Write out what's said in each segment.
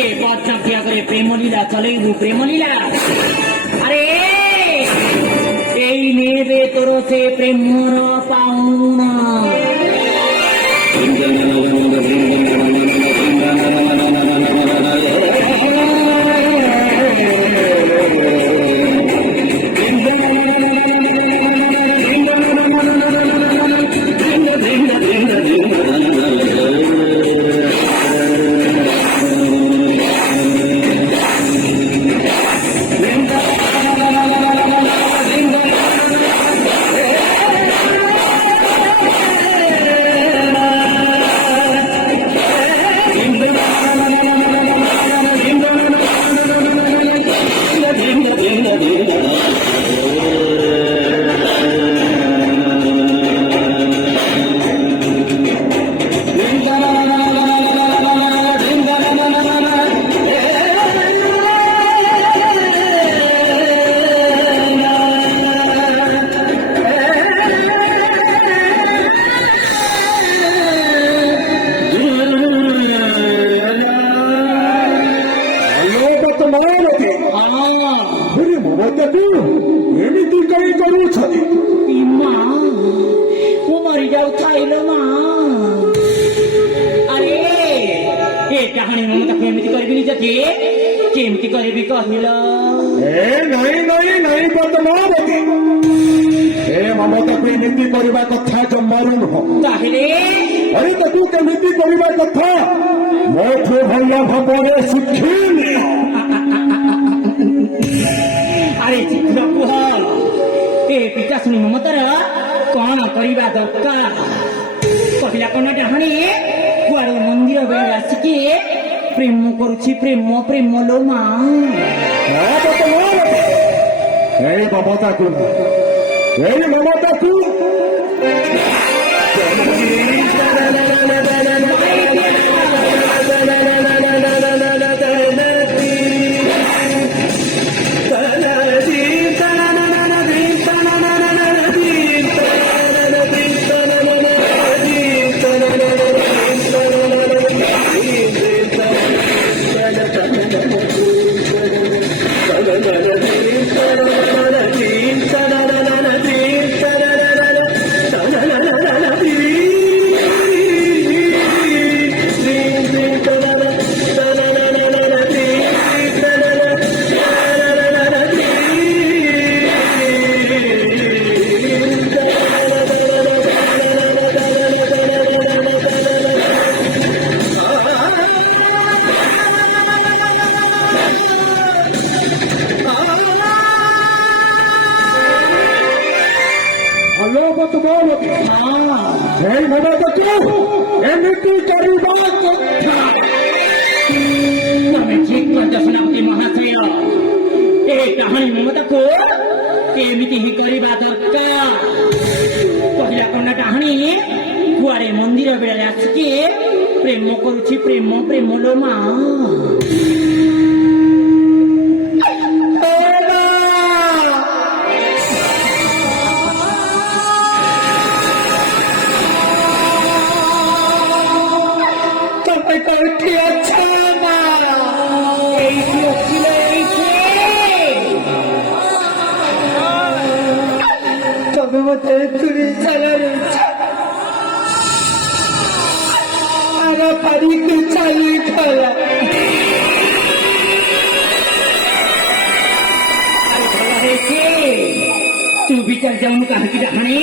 ए पद्माख्या करे प्रेमलीला चलेबू प्रेमलीला अरे এই নেবে তোর সে প্রেমর পাওনা केमती करबी कहल नहीं पद्मावती ए ममता को एमती करवा कथा जमारू नुह अरे तो तू केमती करवा कथा मोठू भैया भावे शिखिनी अरे शीघ्र कुह ए पिता शुणी ममतार कौन करवा दरकार कहला कौन डाणी कुआड़ मंदिर बेल आसिकी प्रेम करुछि प्रेम प्रेम लो माँ ममता को ममता को एमती ही करवा दरकार कहला कौन डाणी कुआड़े मंदिर बेला आसिकी प्रेम करुछि प्रेम प्रेम लो माँ तू भी चल जाऊन कहा कि डाणी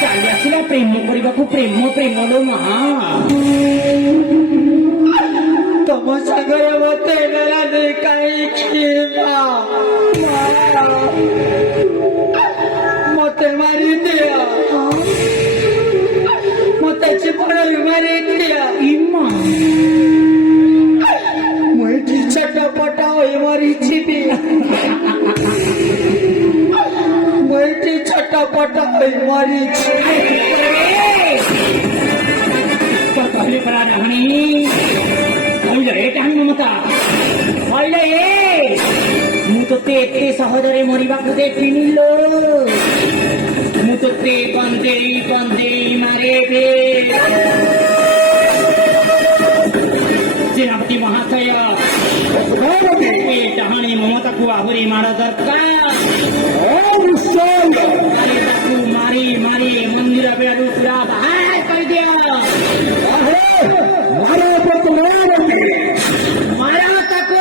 चली आसला प्रेम करने को प्रेम प्रेम लो माँ तुम सागर मत मत मारी दिया मत मारी दिया मुझे छटपटा मरी छिपी मुझे छटपटा मरी कहले परा डाणी ममता मु तो एते सहजरे मरिबा को देखिनी लो मु तो कंदेई कंदेई मारे दे सेनापति महाशय ଡାହାଣୀ ମମତାକୁ ଆହୁରି ମାଡ଼ ଦରକାର। ନିଶ୍ଚୟ ଆରେ ତାକୁ ମାରି ମାରି ମନ୍ଦିର ବେଳୁ ପୁରା ବାହାର କରିଦିଅ। ମାର ବର୍ତ୍ତମାନ ମାର ତାକୁ।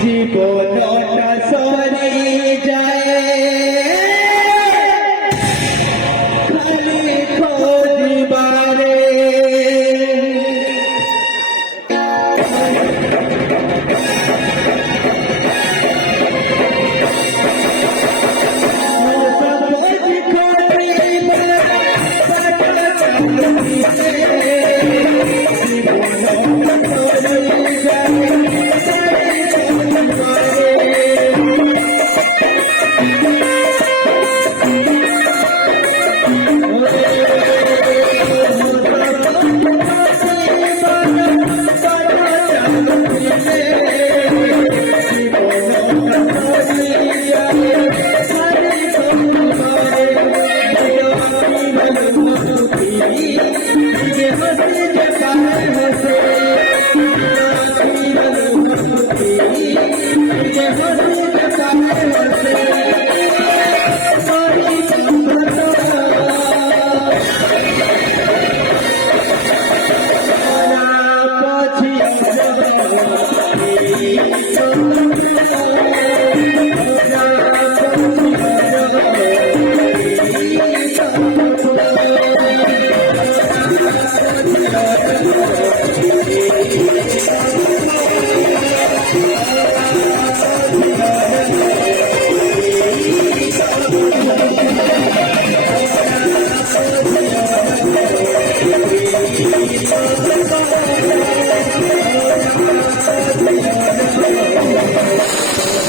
জীবনটা সরে যায় খালি খোঁজবারে Thank you.